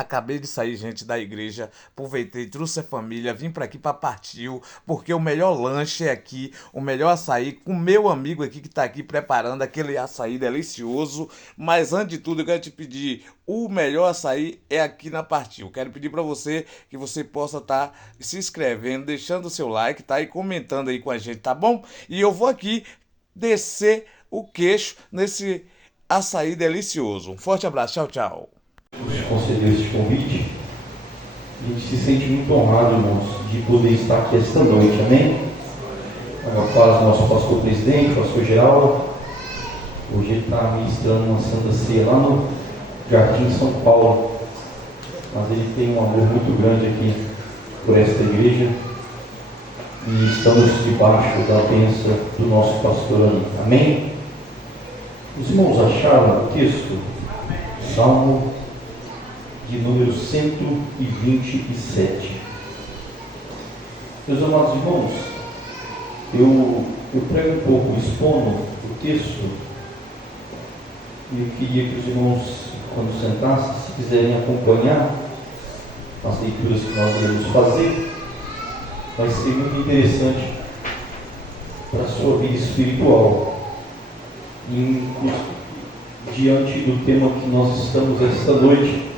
Acabei de sair, gente, da igreja, aproveitei, trouxe a família, vim para aqui para Partiu, porque o melhor lanche é aqui, o melhor açaí, com meu amigo aqui que tá aqui preparando aquele açaí delicioso. Mas antes de tudo, eu quero te pedir, o melhor açaí é aqui na Partiu. Quero pedir para você que você possa estar se inscrevendo, deixando o seu like, tá? E comentando aí com a gente, tá bom? E eu vou aqui descer o queixo nesse açaí delicioso. Um forte abraço, tchau, tchau. Nos concedeu este convite. A gente se sente muito honrado, irmãos, de poder estar aqui esta noite, amém? Agora fala nosso pastor presidente, pastor Geraldo. Hoje ele está ministrando uma santa ceia lá no Jardim São Paulo, mas ele tem um amor muito grande aqui por esta igreja e estamos debaixo da bênção do nosso pastor ali, amém? Os irmãos acharam o texto? Salmo de número 127. Meus amados irmãos, eu prego um pouco expondo o texto e eu queria que os irmãos, quando sentassem, se quiserem acompanhar as leituras que nós iremos fazer, vai ser muito interessante para a sua vida espiritual. Diante do tema que nós estamos esta noite,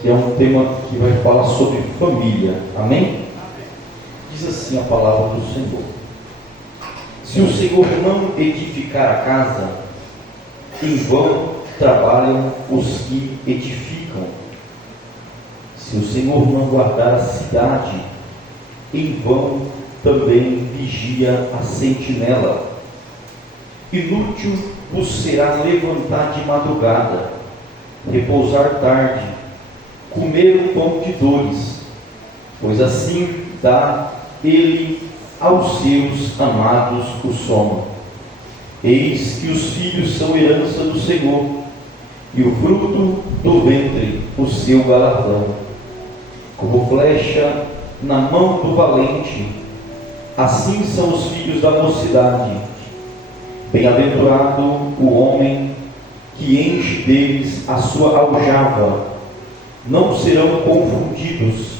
que é um tema que vai falar sobre família, amém? Diz assim a palavra do Senhor: se o Senhor não edificar a casa, em vão trabalham os que edificam. Se o Senhor não guardar a cidade, em vão também vigia a sentinela. Inútil vos será levantar de madrugada, repousar tarde, comer o pão de dores, pois assim dá ele aos seus amados o sono. Eis que os filhos são herança do Senhor, e o fruto do ventre o seu galardão. Como flecha na mão do valente, assim são os filhos da mocidade. Bem-aventurado o homem que enche deles a sua aljava. Não serão confundidos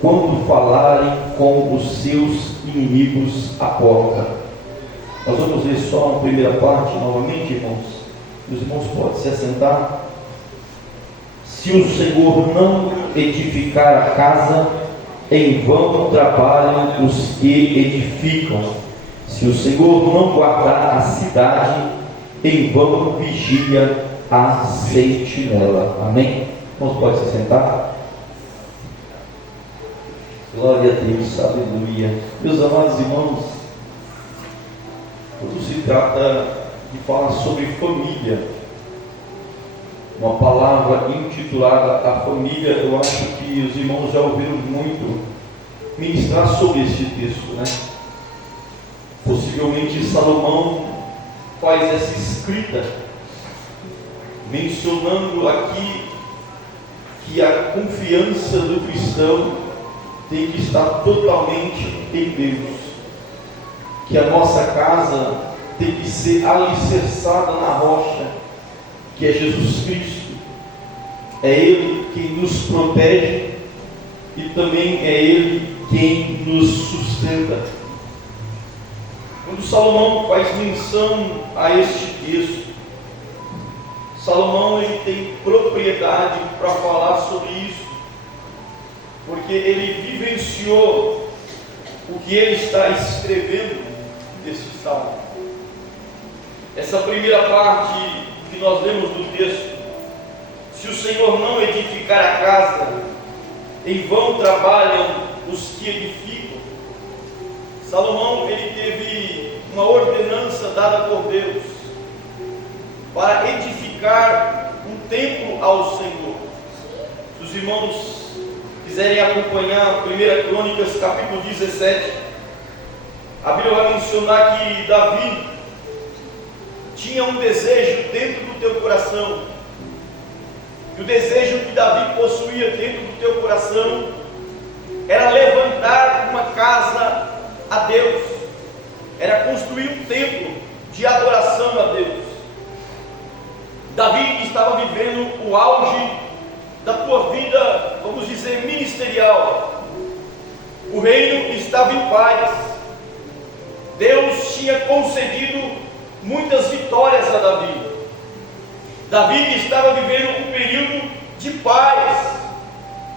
quando falarem com os seus inimigos à porta. Nós vamos ler só a primeira parte novamente, irmãos. Os irmãos podem se assentar. Se o Senhor não edificar a casa, em vão trabalham os que edificam. Se o Senhor não guardar a cidade, em vão vigia a sentinela. Amém? Irmãos, pode se sentar. Glória a Deus, aleluia. Meus amados irmãos, quando se trata de falar sobre família, uma palavra intitulada A Família, eu acho que os irmãos já ouviram muito ministrar sobre este texto, né? Possivelmente Salomão faz essa escrita mencionando aqui que a confiança do cristão tem que estar totalmente em Deus, que a nossa casa tem que ser alicerçada na rocha, que é Jesus Cristo. É Ele quem nos protege e também é Ele quem nos sustenta. Quando Salomão faz menção a este texto, Salomão ele tem propriedade para falar sobre isso, porque ele vivenciou o que ele está escrevendo nesse salmo. Essa primeira parte que nós lemos do texto: se o Senhor não edificar a casa, em vão trabalham os que edificam. Salomão ele teve uma ordenança dada por Deus para edificar um templo ao Senhor. Se os irmãos quiserem acompanhar 1 Crônicas capítulo 17, a Bíblia vai mencionar que Davi tinha um desejo dentro do teu coração, e o desejo que Davi possuía dentro do teu coração era levantar uma casa a Deus, era construir um templo de adoração a Deus. Davi estava vivendo o auge da tua vida dizer ministerial, o reino estava em paz. Deus tinha concedido muitas vitórias a Davi. Davi estava vivendo um período de paz,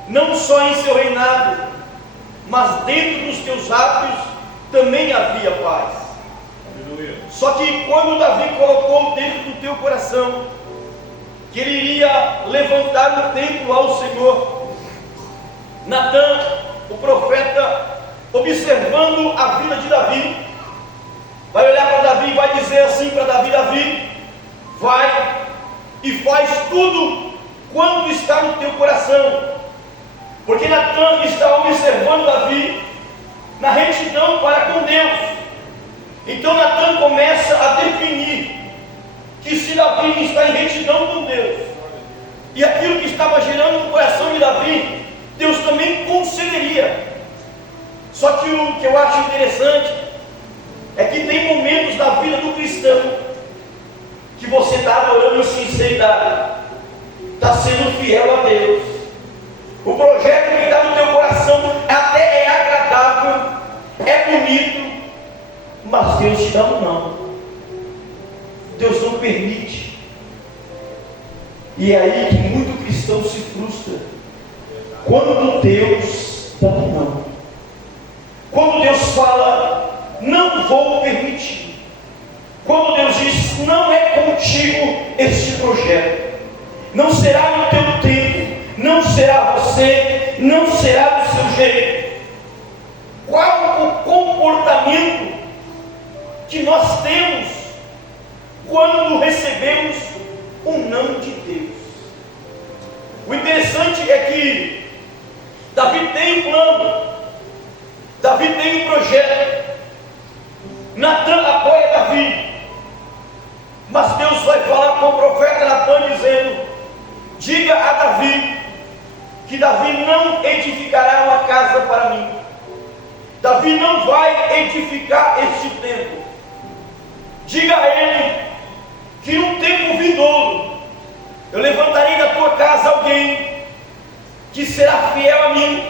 não só em seu reinado, mas dentro dos teus atos também havia paz. Aleluia. Só que quando Davi colocou dentro do teu coração que ele iria levantar um templo ao Senhor, Natã, o profeta, observando a vida de Davi, vai olhar para Davi e vai dizer assim para Davi: Davi, vai e faz tudo quanto está no teu coração, porque Natã está observando Davi na retidão para com Deus. Então Natã começa a definir que se Davi está em retidão com Deus, e aquilo que estava gerando no coração de Davi, Deus também concederia. Só que o que eu acho interessante é que tem momentos na vida do cristão que você está adorando em sinceridade, está sendo fiel a Deus, o projeto que está no teu coração até é agradável, é bonito, mas Deus te dá um não. Deus não permite. E é aí que muito cristão se frustra, quando Deus dá um não, quando Deus fala: não vou permitir, quando Deus diz: não é contigo este projeto, não será no teu tempo, não será você, não será do seu jeito. Qual o comportamento que nós temos quando recebemos um não de Deus? O interessante é que Davi tem um plano, Davi tem um projeto, Natã apoia Davi, mas Deus vai falar com o profeta Natã dizendo: diga a Davi que Davi não edificará uma casa para mim, Davi não vai edificar este templo. Diga a ele que num tempo vindouro eu levantarei da tua casa alguém que será fiel a mim,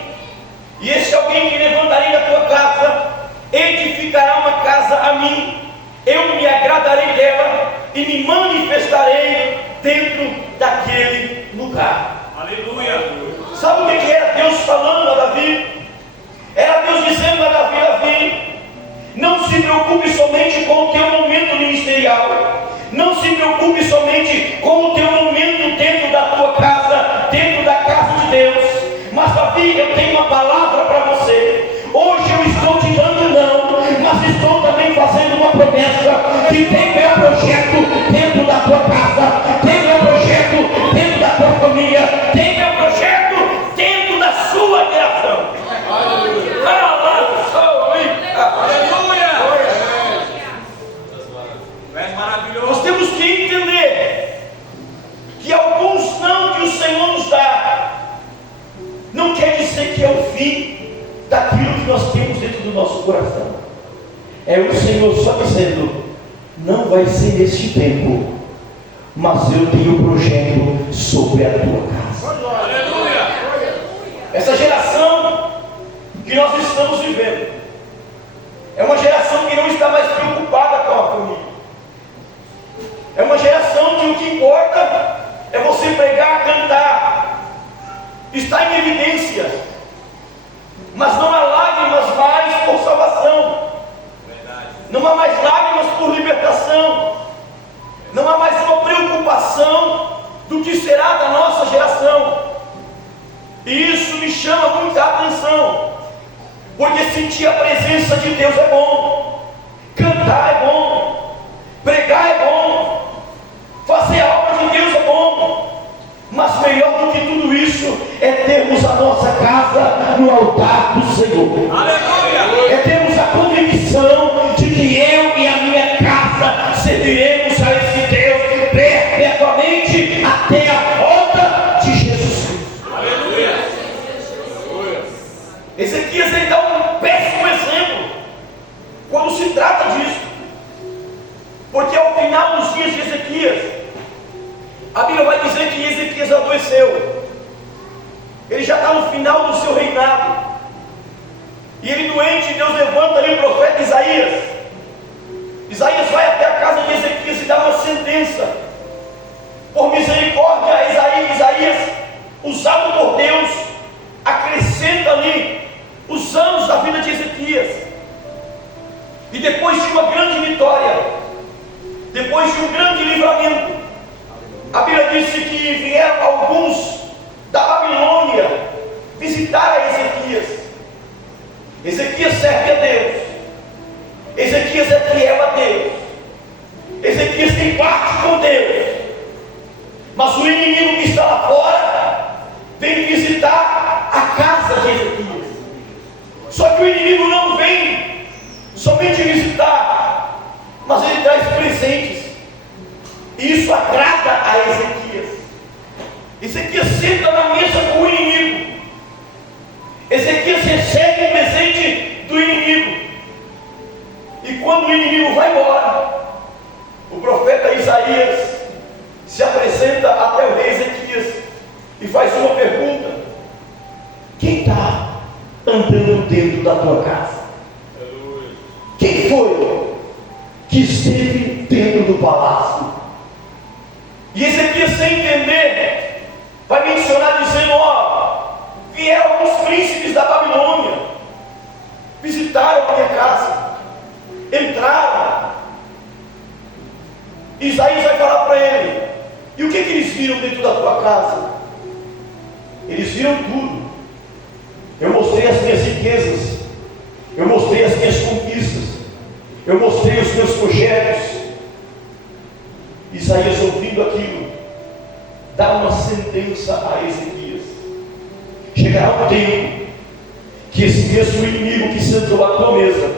e esse alguém que levantarei da tua casa edificará uma casa a mim, eu me agradarei dela e me manifestarei dentro daquele lugar. Aleluia! Sabe o que era Deus falando a Davi? Era Deus dizendo a Davi: Davi, não se preocupe somente com o teu momento ministerial, não se preocupe somente com o teu momento dentro da tua casa, dentro da casa de Deus. Mas Davi, eu tenho uma palavra para você. Hoje eu estou te dando não, mas estou também fazendo uma promessa, que tem meu projeto dentro da tua casa, tem meu projeto dentro da tua família, tem meu projeto dentro da sua geração. Aleluia! Nós temos que entender que alguns não que o Senhor nos dá não quer dizer que é o fim daquilo que nós temos dentro do nosso coração. É o Senhor só dizendo: não vai ser neste tempo, mas eu tenho um projeto sobre a tua casa. Aleluia! Essa geração que nós estamos vivendo é uma geração que não está mais preocupada com a família. É uma geração que o que importa é você pregar, cantar, está em evidência, mas não há lágrimas mais por salvação, não há mais lágrimas por libertação, não há mais uma preocupação do que será da nossa geração. E isso me chama muita atenção, porque sentir a presença de Deus é bom, cantar é bom, pregar é bom, fazer a obra de Deus é bom, mas melhor do que tudo isso é termos a nossa casa no altar do Senhor. Aleluia! É termos a convicção de que eu e a minha casa serviremos a esse Deus perpetuamente até a volta de Jesus Cristo. Aleluia! Ezequias ele dá um péssimo exemplo quando se trata disso, porque ao final dos dias de Ezequias, a Bíblia vai dizer que Ezequias adoeceu. Ele já está no final do seu reinado. E ele doente, Deus levanta ali o profeta Isaías. Isaías vai até a casa de Ezequias e dá uma sentença. Por misericórdia a Isaías, usado por Deus, acrescenta ali os anos da vida de Ezequias. E depois de uma grande vitória, depois de um grande livramento, a Bíblia disse que vieram alguns da Babilônia visitar a Ezequias. Ezequias serve a Deus. Ezequias é fiel a Deus. Ezequias tem parte com Deus. Mas o inimigo que está lá fora vem visitar a casa de Ezequias. Só que o inimigo não vem somente visitar, mas ele traz presentes. E isso agrada a Ezequias. Ezequias senta na mesa com o inimigo. Ezequias recebe o presente do inimigo. E quando o inimigo vai embora, o profeta Isaías se apresenta até o rei Ezequias e faz uma pergunta: quem está andando dentro da tua casa? Quem foi que esteve dentro do palácio? E Ezequias, sem entender, vai mencionar dizendo: vieram alguns príncipes da Babilônia, visitaram a minha casa, entraram. Isaías vai falar para ele: e o que eles viram dentro da tua casa? Eles viram tudo. Eu mostrei as minhas riquezas, eu mostrei as minhas conquistas, eu mostrei os meus projetos. Isaías, ouvindo aquilo, dá uma sentença a Ezequias: chegará um tempo que esse mesmo inimigo que sentou à tua mesa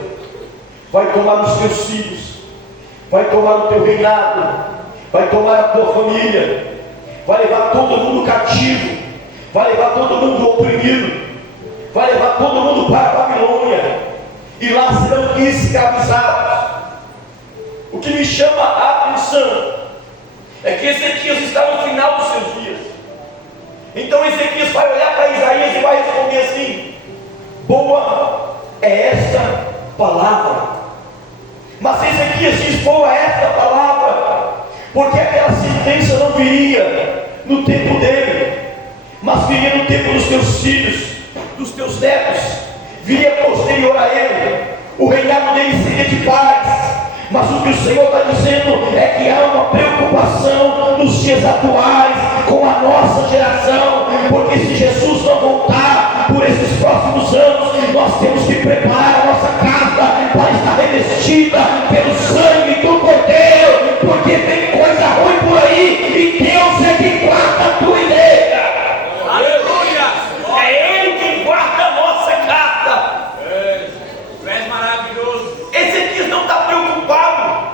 vai tomar os teus filhos, vai tomar o teu reinado, vai tomar a tua família, vai levar todo mundo cativo, vai levar todo mundo oprimido, vai levar todo mundo para a Babilônia, e lá serão escravizados. O que me chama a atenção é que Ezequias está no final dos seus dias. Então Ezequias vai olhar para Isaías e vai responder assim: boa é esta palavra. Mas Ezequias diz: boa é esta palavra, porque aquela sentença não viria no tempo dele, mas viria no tempo dos teus filhos, dos teus netos, viria posterior a ele. O reinado dele seria de paz. Mas o que o Senhor está dizendo é que há uma preocupação nos dias atuais com a nossa geração, porque se Jesus não voltar por esses próximos anos, nós temos que preparar a nossa casa para estar revestida pelo sangue do Cordeiro, porque tem coisa ruim por aí e Deus é quem guarda a tua igreja. Aleluia! É Ele quem guarda a nossa casa. É maravilhoso. Ezequias não está preocupado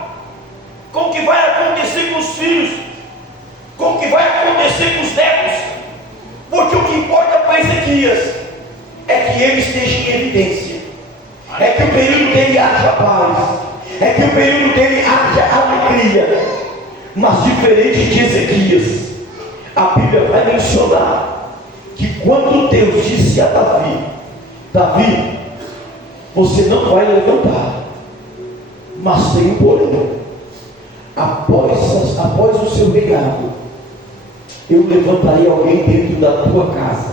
com o que vai acontecer com os filhos, com o que vai acontecer com os netos, porque o que importa para Ezequias é que ele esteja em evidência, é que o período dele haja paz, é que o período dele haja alegria. Mas diferente de Ezequias, a Bíblia vai mencionar que quando Deus disse a Davi: Davi, você não vai levantar, mas tem um porém. Após o seu reinado, eu levantarei alguém dentro da tua casa.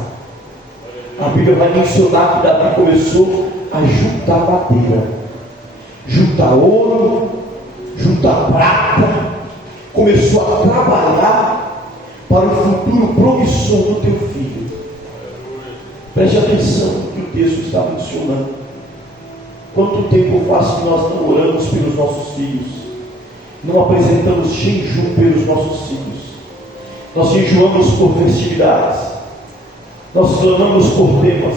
A Bíblia vai mencionar que Davi começou a juntar madeira, juntar ouro, juntar prata, começou a trabalhar para o futuro promissor do teu filho. Preste atenção no que o texto está mencionando. Quanto tempo faz que nós não oramos pelos nossos filhos, não apresentamos jejum pelos nossos filhos? Nós jejuamos por festividades, nós clamamos por temas,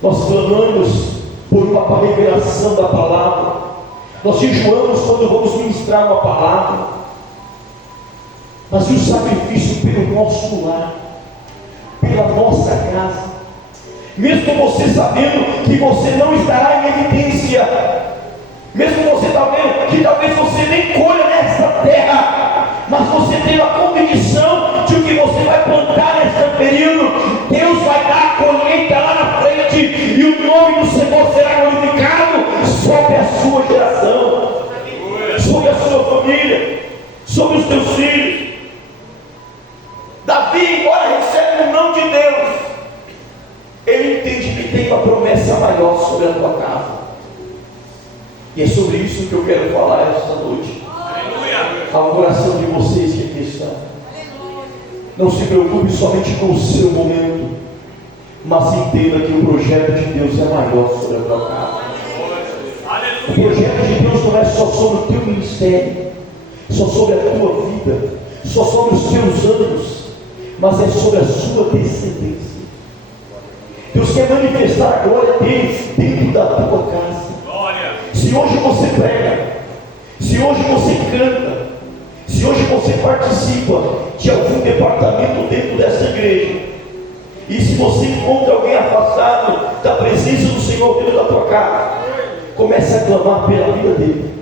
nós clamamos por uma revelação da palavra, nós jejuamos quando vamos ministrar uma palavra. Mas e o sacrifício pelo nosso lar, pela nossa casa? Mesmo você sabendo que você não estará em evidência, mesmo você sabendo que talvez você nem colha nesta terra, mas você tem a convicção de que você vai plantar nesse período, Deus uma promessa maior sobre a tua casa. E é sobre isso que eu quero falar esta noite. Ao coração de vocês que aqui estão. Não se preocupe somente com o seu momento, mas entenda que o projeto de Deus é maior sobre a tua casa. O projeto de Deus não é só sobre o teu ministério, só sobre a tua vida, só sobre os teus anos, mas é sobre a sua descendência. Deus quer manifestar a glória dele dentro da tua casa. Se hoje você prega, se hoje você canta, se hoje você participa de algum departamento dentro dessa igreja, e se você encontra alguém afastado da presença do Senhor dentro da tua casa, comece a clamar pela vida dele.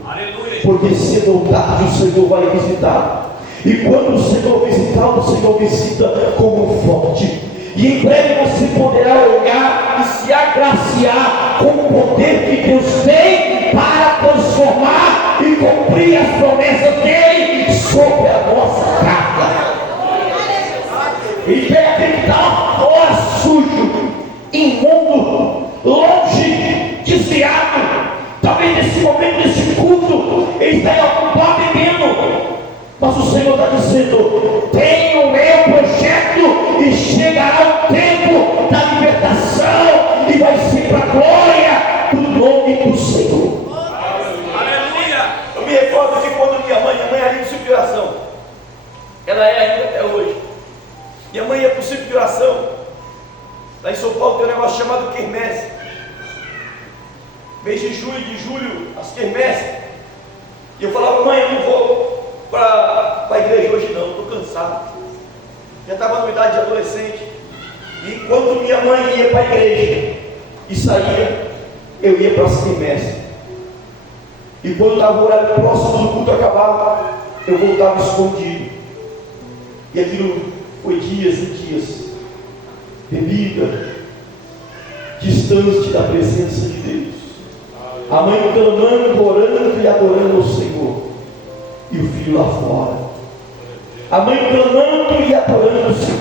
Porque cedo ou tarde o Senhor vai visitar. E quando o Senhor visitar, o Senhor visita como um forte. E em breve você poderá olhar e se agraciar com o poder que Deus tem para transformar e cumprir as promessas dele sobre a nossa casa. E pega aquele que está fora sujo, imundo, longe, desviado. Talvez nesse momento, nesse culto, ele está em algum bar bebendo. Mas o Senhor está dizendo: tem o meu projeto e chegará o tempo da libertação e vai ser para a glória do nome do Senhor. Aleluia! Eu me recordo que quando minha mãe era em ciclo de oração, ela é ainda até hoje. Minha mãe ia para o ciclo de oração. Lá em São Paulo tem um negócio chamado quermesse. Mês de junho e de julho, as quermesses. E eu falava: mãe, eu não vou para a igreja hoje não, estou cansado. Já estava na idade de adolescente. E quando minha mãe ia para a igreja e saía, eu ia para as quermesses. E quando estava o horário próximo do culto acabava, eu voltava escondido. E aquilo foi dias e dias. Bebida, distante da presença de Deus. A mãe clamando, orando e adorando ao Senhor. E o filho lá fora. A mãe clamando e adorando ao Senhor.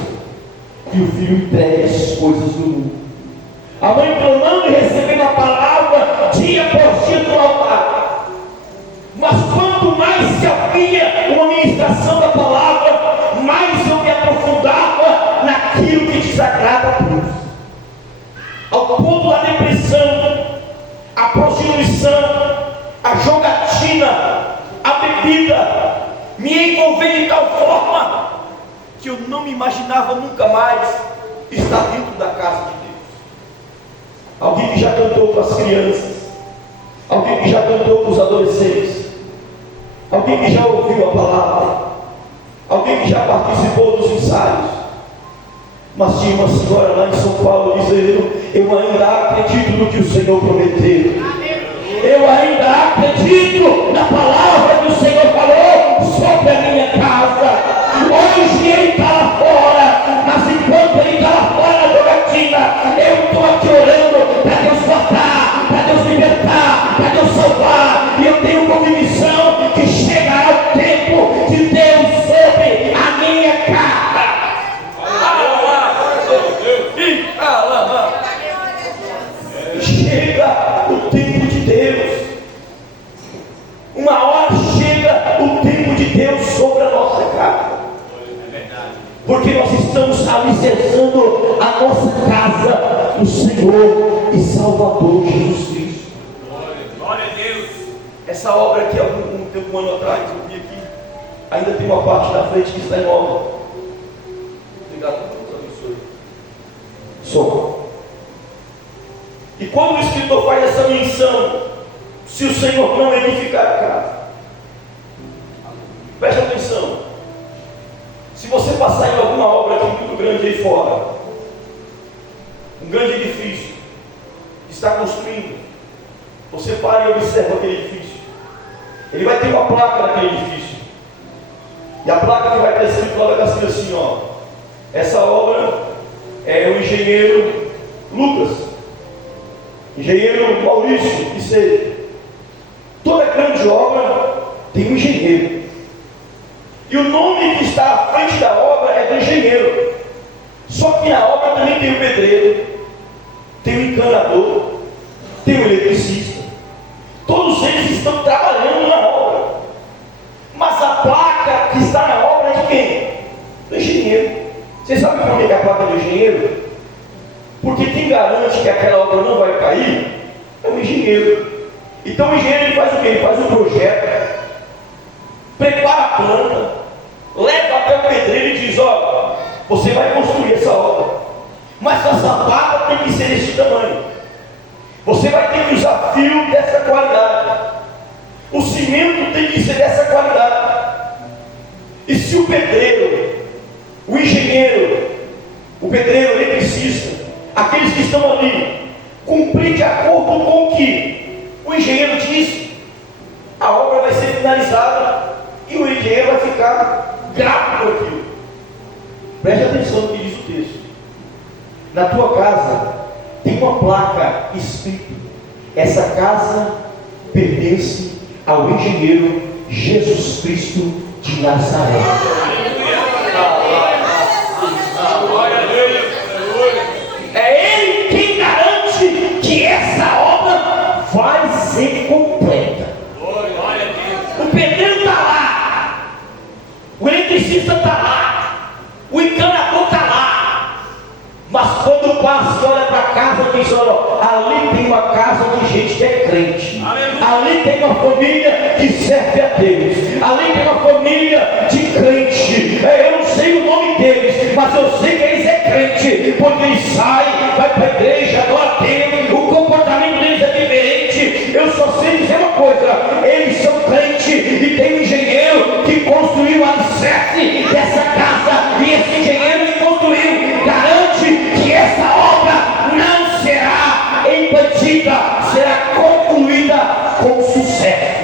E o filho entrega as coisas do mundo. A mãe clamando e recebendo a palavra dia por dia do altar. Mas quanto mais se havia uma ministração da palavra, mais eu me aprofundava naquilo que desagrada a Deus. Ao ponto da depressão, a prostituição, a jogatina, a bebida, me envolvendo de tal forma que eu não me imaginava nunca mais estar dentro da casa de Deus. Alguém que já cantou para as crianças, alguém que já cantou para os adolescentes, alguém que já ouviu a palavra, alguém que já participou dos ensaios. Mas tinha uma senhora lá em São Paulo dizendo: eu ainda acredito no que o Senhor prometeu. Eu ainda acredito na palavra que o Senhor falou sobre a minha casa. Hoje ele está lá fora, mas enquanto ele está lá fora na jogatina, eu estou aqui orando para Deus guardar, para Deus libertar, para Deus salvar. E eu tenho convicção que chegará o tempo de Deus sobre a minha casa. Chega o tempo de Deus. Uma hora chega o tempo de Deus sobre a nossa casa. Porque nós estamos alicerçando a nossa casa no Senhor e Salvador Jesus Cristo. Glória a Deus. Essa obra aqui, um ano atrás, eu vi aqui, ainda tem uma parte da frente que está em obra. Obrigado, Deus abençoe. Som. E quando o escritor faz essa menção, se o Senhor não edificar a casa, preste atenção. Se você passar em alguma obra aqui muito grande aí fora, um grande edifício, está construindo, você para e observa aquele edifício. Ele vai ter uma placa naquele edifício. E a placa que vai estar escrito lá vai estar assim, ó: essa obra é o engenheiro Lucas, engenheiro Maurício, que seja. Toda grande obra tem um engenheiro. E o nome que está à frente da obra é do engenheiro. Só que na obra também tem o pedreiro. tem o encanador, tem o eletricista. Todos eles estão trabalhando na obra. Mas a placa que está na obra é de quem? Do engenheiro. Vocês sabem por que é a placa do engenheiro? Porque quem garante que aquela obra não vai cair é o engenheiro. Então o engenheiro ele faz o quê? Ele faz um projeto, prepara a planta, leva até o pedreiro e diz: ó, você vai construir essa obra, mas essa placa tem que ser desse tamanho. Você vai ter que usar fio dessa qualidade. O cimento tem que ser dessa qualidade. E se o pedreiro, o engenheiro, o pedreiro, o eletricista, aqueles que estão ali, cumprir de acordo com o que o engenheiro disse, a obra vai ser finalizada e o engenheiro vai ficar grato por aquilo. Preste atenção no que diz o texto. Na tua casa tem uma placa escrito: essa casa pertence ao engenheiro Jesus Cristo de Nazaré. É Ele quem garante que essa obra vai ser completa. O pedreiro está lá, o eletricista está lá, o encanador está lá. Mas quando passa e olha para casa, diz: olha, ali tem uma casa de gente que é crente. Ali tem uma família que serve a Deus. Ali tem uma família de crente. Eu não sei o nome deles, mas eu sei que eles é crente, porque eles saem, vai para a igreja, adora a Deus, o comportamento deles é diferente. Eu só sei dizer uma coisa: eles são crentes e tem um engenheiro que construiu o alicerce dessa casa, e esse engenheiro que construiu garante que essa obra não será impedida, será concluída com sucesso.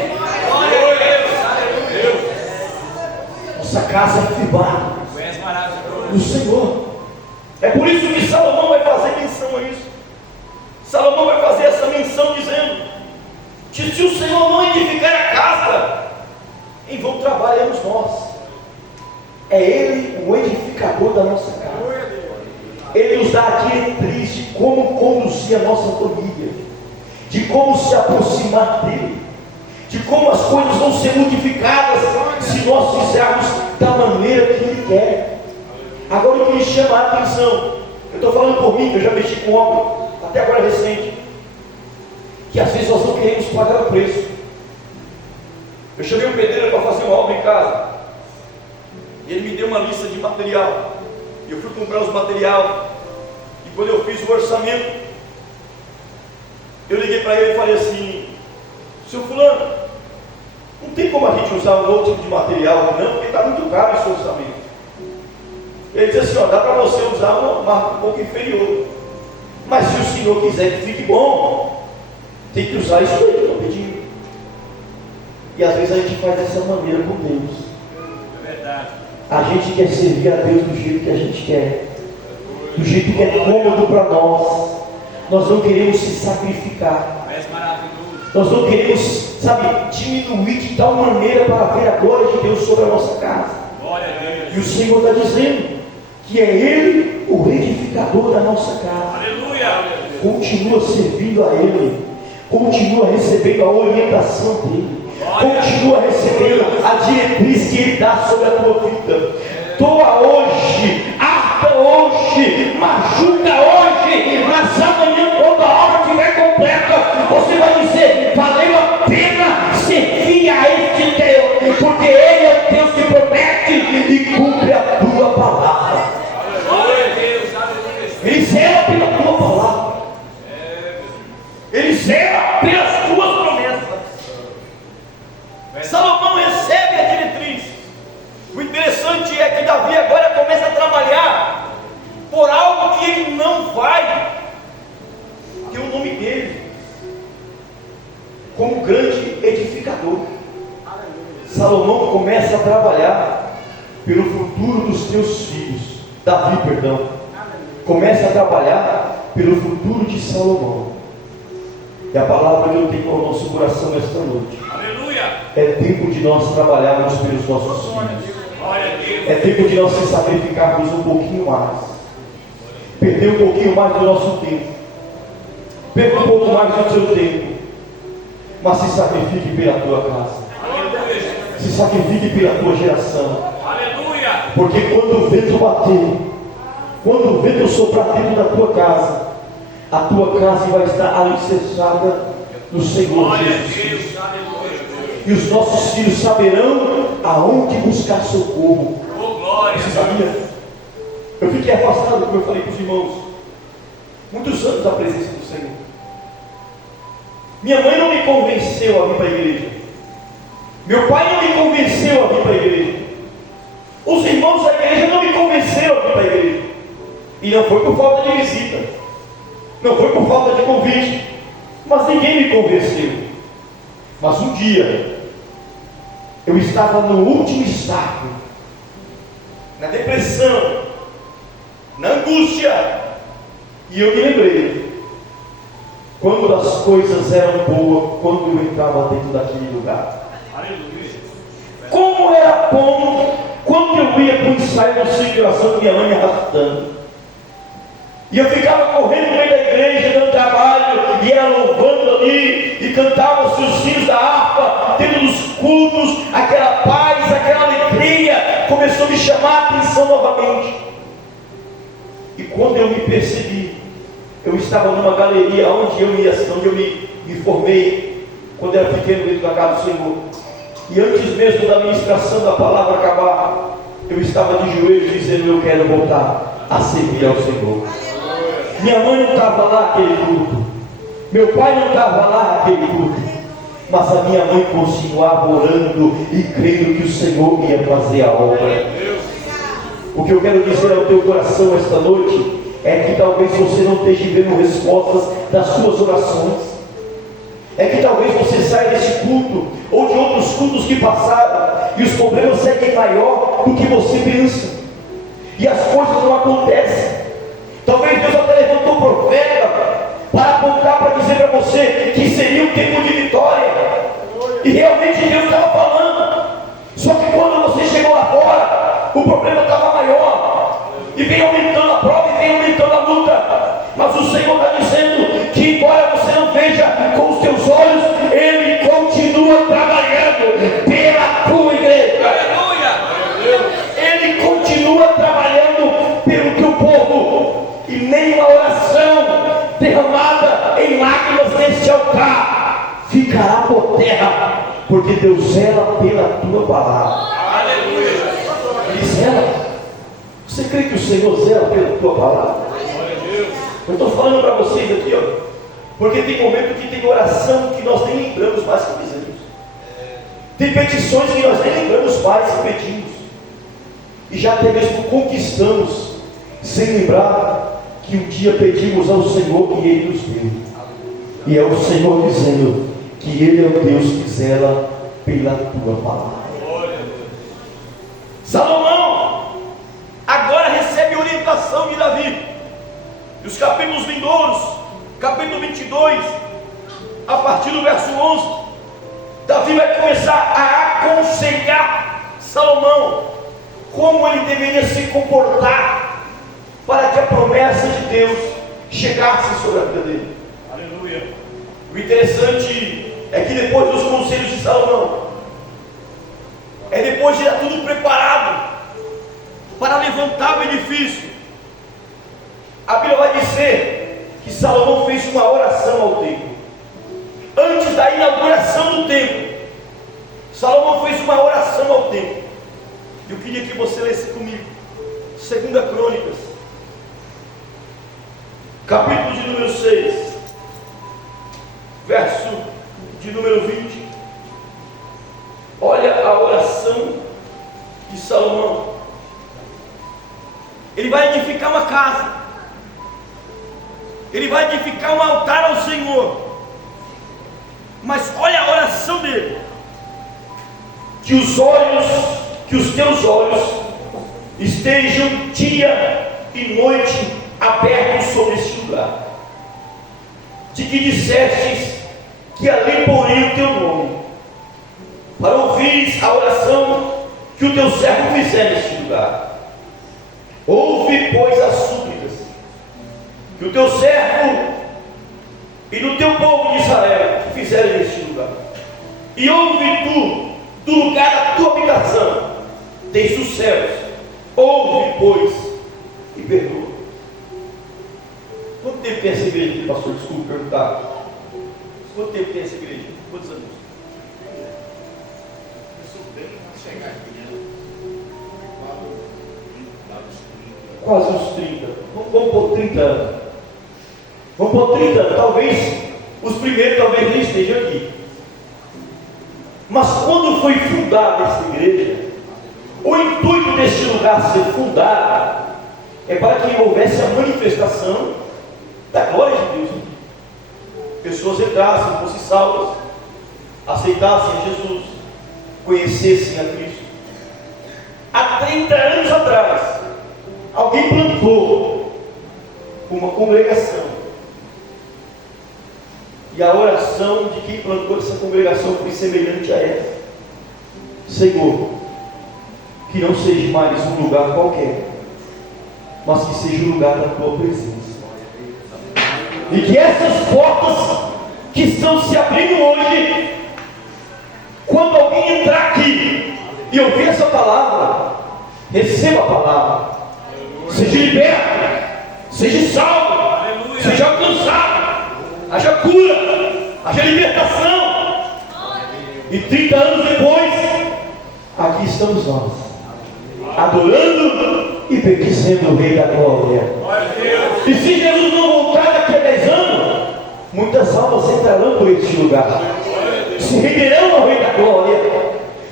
Nossa casa é firmada no Senhor. É por isso que Salomão vai fazer menção a isso. Salomão vai fazer essa menção dizendo que se o Senhor não edificar a casa, em vão trabalhamos nós. É Ele o edificador da nossa casa. Ele nos dá a diretriz de como conduzir a nossa família, de como se aproximar dele, de como as coisas vão ser modificadas se nós fizermos da maneira que Ele quer. Agora o que me chama a atenção, eu estou falando por mim, que eu já mexi com obra, até agora recente, que às vezes nós não queremos pagar o preço. Eu chamei um pedreiro para fazer uma obra em casa, e ele me deu uma lista de material. Eu fui comprar os material, e quando eu fiz o orçamento, eu liguei para ele e falei assim: seu fulano, não tem como a gente usar um outro tipo de material não, porque está muito caro esse orçamento. Ele disse assim: ó, dá para você usar uma marca um pouco inferior, mas se o senhor quiser que fique bom, tem que usar isso aí que eu estou pedindo. E às vezes a gente faz dessa maneira com Deus. É verdade. A gente quer servir a Deus do jeito que a gente quer, do jeito que é cômodo para nós. Nós não queremos se sacrificar. Nós não queremos, sabe, diminuir de tal maneira para ver a glória de Deus sobre a nossa casa. E o Senhor está dizendo que é Ele o edificador da nossa casa. Aleluia. Continua servindo a Ele, continua recebendo a orientação dEle, continua recebendo a diretriz que Ele dá sobre a tua vida. Doa hoje, arca hoje, machuca hoje, mas amanhã, quando a obra estiver completa, você vai dizer: valeu a pena servir a este Deus, porque Ele é o Deus que promete e cumpre a tua palavra. Ele zela pela tua palavra, Ele zela pelas tuas promessas. Salomão recebe a diretriz. O interessante é que Davi agora começa a trabalhar por algo que ele não vai ter o nome dele como grande edificador. Salomão começa a trabalhar pelo futuro dos teus filhos. Davi, perdão, começa a trabalhar pelo futuro de Salomão. E a palavra que eu tenho ao nosso coração nesta noite: é tempo de nós trabalharmos pelos nossos filhos. É tempo de nós se sacrificarmos um pouquinho mais, perder um pouquinho mais do nosso tempo, perca um pouco mais do seu tempo, mas se sacrifique pela tua casa, se sacrifique pela tua geração. Porque quando o vento bater, quando o vento soprar dentro da tua casa, a tua casa vai estar alicerçada no Senhor Jesus Cristo. E os nossos filhos saberão aonde buscar socorro. Você sabia? Eu fiquei afastado, como eu falei para os irmãos, muitos anos da presença do Senhor. Minha mãe não me convenceu a vir para a igreja. Meu pai não me convenceu a vir para a igreja. Os irmãos da igreja não me convenceram a vir para a igreja. E não foi por falta de visita, não foi por falta de convite, mas ninguém me convenceu. Mas um dia, eu estava no último estágio, na depressão, na angústia, e eu me lembrei, quando as coisas eram boas, quando eu entrava dentro daquele lugar. Como era bom quando eu ia para o ensaio da circulação, minha mãe me arrastando. E eu ficava correndo no meio da igreja, dando trabalho, e ela louvando ali, e cantava os seus hinos da harpa, dentro dos cultos, aquela paz, aquela alegria, começou a me chamar a atenção novamente. E quando eu me percebi, eu estava numa galeria onde eu me formei, quando era pequeno dentro da casa do Senhor. E antes mesmo da ministração da palavra acabar, eu estava de joelhos dizendo: eu quero voltar a servir ao Senhor. Minha mãe não estava lá naquele culto, meu pai não estava lá naquele culto, mas a minha mãe continuava orando e crendo que o Senhor ia fazer a obra. O que eu quero dizer ao teu coração esta noite é que talvez você não esteja vendo respostas das suas orações. É que talvez você saia desse culto ou de outros cultos que passaram e os problemas seguem maior do que você pensa, e as coisas não acontecem. Talvez Deus até levantou profeta para apontar, para dizer para você que seria um tempo de vitória, e realmente Deus estava falando. Só que quando você chegou lá fora, o problema estava maior, e vem aumentando a prova, e vem aumentando a luta. Mas o Senhor está dizendo que, embora você não veja com os teus olhos, Ele continua trabalhando pela tua igreja. Ele continua trabalhando pelo teu povo, e nenhuma oração derramada em lágrimas neste altar ficará por terra, porque Deus zela pela tua palavra. Ele zela. Você crê que o Senhor zela pela tua palavra? Eu estou falando para vocês aqui, ó, porque tem momento que tem oração que nós nem lembramos mais que fizemos, tem petições que nós nem lembramos mais que pedimos, e já até mesmo conquistamos sem lembrar que um dia pedimos ao Senhor e Ele nos deu. E é o Senhor dizendo que Ele é o Deus que zela pela tua palavra. Salomão agora recebe orientação de Davi. E os capítulos vindouros, capítulo 22, a partir do verso 11, Davi vai começar a aconselhar Salomão como ele deveria se comportar para que a promessa de Deus chegasse sobre a vida dele. Aleluia. O interessante é que depois dos conselhos de Salomão, depois de ter tudo preparado para levantar o edifício, a Bíblia vai dizer que Salomão fez uma oração ao templo. Antes da inauguração do templo, Salomão fez uma oração ao templo. Eu queria que você lesse comigo 2 Crônicas, capítulo de número 6, verso de número 20. Olha a oração de Salomão. Ele vai edificar uma casa, ele vai edificar um altar ao Senhor. Mas olha a oração dele: que os teus olhos estejam dia e noite abertos sobre este lugar, de que dissestes que ali porém o teu nome, para ouvires a oração que o teu servo fizer neste lugar. Ouve, pois, as súplicas que o teu servo e no teu povo de Israel que fizeram neste lugar. E ouve tu do lugar da tua habitação, desde os céus. Ouve, pois, e perdoa. Quanto tempo tem essa igreja aqui, pastor? Desculpe perguntar. Quanto tempo tem essa igreja? Quantos anos? Quase uns 30. Vamos por 30 anos. Vamos por 30 anos. Talvez os primeiros talvez nem estejam aqui. Mas quando foi fundada essa igreja, o intuito deste lugar ser fundado é para que houvesse a manifestação da glória de Deus. Pessoas entrassem, fossem salvas, aceitassem a Jesus, conhecessem a Cristo. Há 30 anos atrás, alguém plantou uma congregação. E a oração de quem plantou essa congregação foi semelhante a essa: Senhor, que não seja mais um lugar qualquer, mas que seja o lugar da tua presença. E que essas portas que estão se abrindo hoje, quando alguém entrar aqui e ouvir essa palavra, receba a palavra, seja liberto, seja salvo, seja alcançado, haja cura, haja libertação. E 30 anos depois, aqui estamos nós, adorando e bendizendo o Rei da Glória. E se Jesus não voltar daqui a 10 anos, muitas almas entrarão por este lugar, se renderão ao Rei da Glória,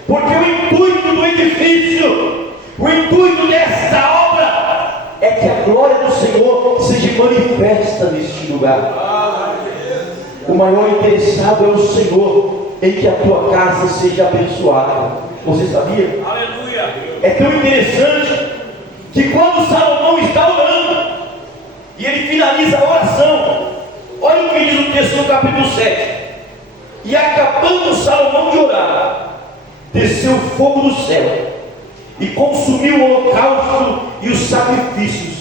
porque o intuito do edifício, o intuito desta obra é que a glória do Senhor seja manifesta neste lugar. O maior interessado é o Senhor em que a tua casa seja abençoada. Você sabia? Aleluia. É tão interessante que quando Salomão está orando e ele finaliza a oração, olha o que diz o texto no capítulo 7. E acabando Salomão de orar, desceu fogo do céu e consumiu o holocausto e os sacrifícios,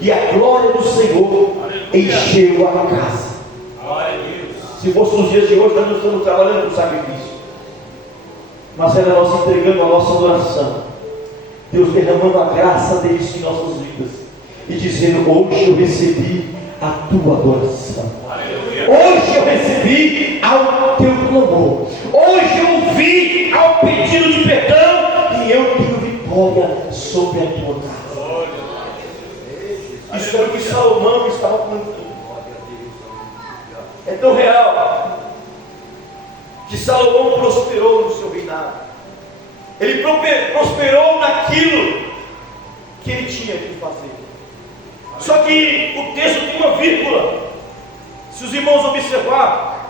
e a glória do Senhor encheu a casa. Se fosse nos dias de hoje, nós não estamos trabalhando com sacrifício, mas era nós entregando a nossa adoração, Deus derramando a graça dele em nossas vidas e dizendo: hoje eu recebi a tua adoração, hoje eu recebi ao teu clamor, hoje eu ouvi ao pedido de perdão, e eu tenho vitória sobre a tua casa. Isso era o que Salomão estava plantando. É tão real que Salomão prosperou no seu reinado. Ele prosperou naquilo que ele tinha que fazer. Só que o texto tem uma vírgula. Se os irmãos observar,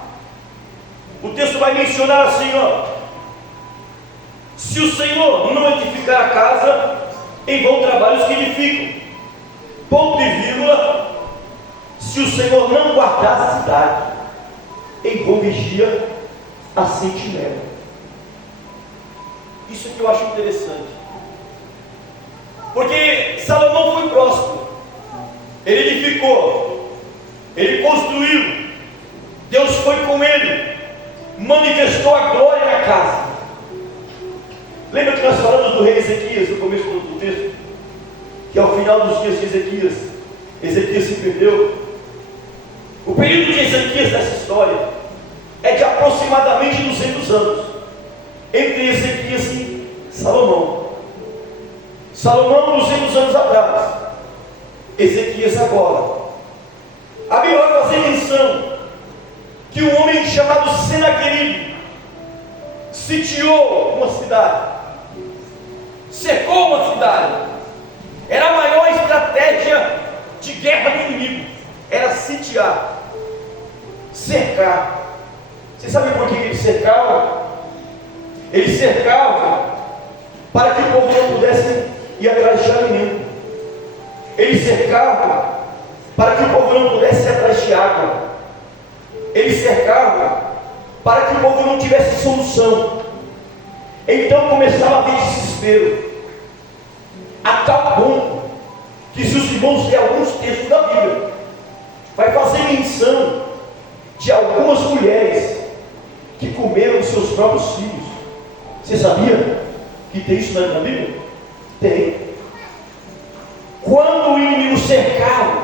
o texto vai mencionar assim, ó: se o Senhor não edificar a casa, em vão trabalham os que edificam. Ponto e vírgula. Se o Senhor não guardar a cidade, em vão vigia a sentinela. Isso que eu acho interessante, porque Salomão foi próspero, ele edificou, ele construiu, Deus foi com ele, manifestou a glória na casa. Lembra que nós falamos do rei Ezequias no começo do texto? Que ao final dos dias de Ezequias se perdeu. O período de Ezequias nessa história é de aproximadamente 200 anos, entre Ezequias e Salomão. Salomão 200 anos atrás, Ezequias agora. A Bíblia vai fazer menção que um homem chamado Senaqueribe sitiou uma cidade, cercou uma cidade. Era a maior estratégia de guerra do inimigo, era sitiar, cercar. Você sabe por que ele cercava? Ele cercava para que o povo não pudesse ir atrás de alimento. Ele cercava para que o povo não pudesse ir atrás de água. Ele cercava para que o povo não tivesse solução. Então começava a haver desespero, a tal ponto que, se os irmãos lerem alguns textos da Bíblia, vai fazer menção algumas mulheres que comeram os seus próprios filhos. Você sabia que tem isso na Bíblia? Tem. Quando o inimigo cercava,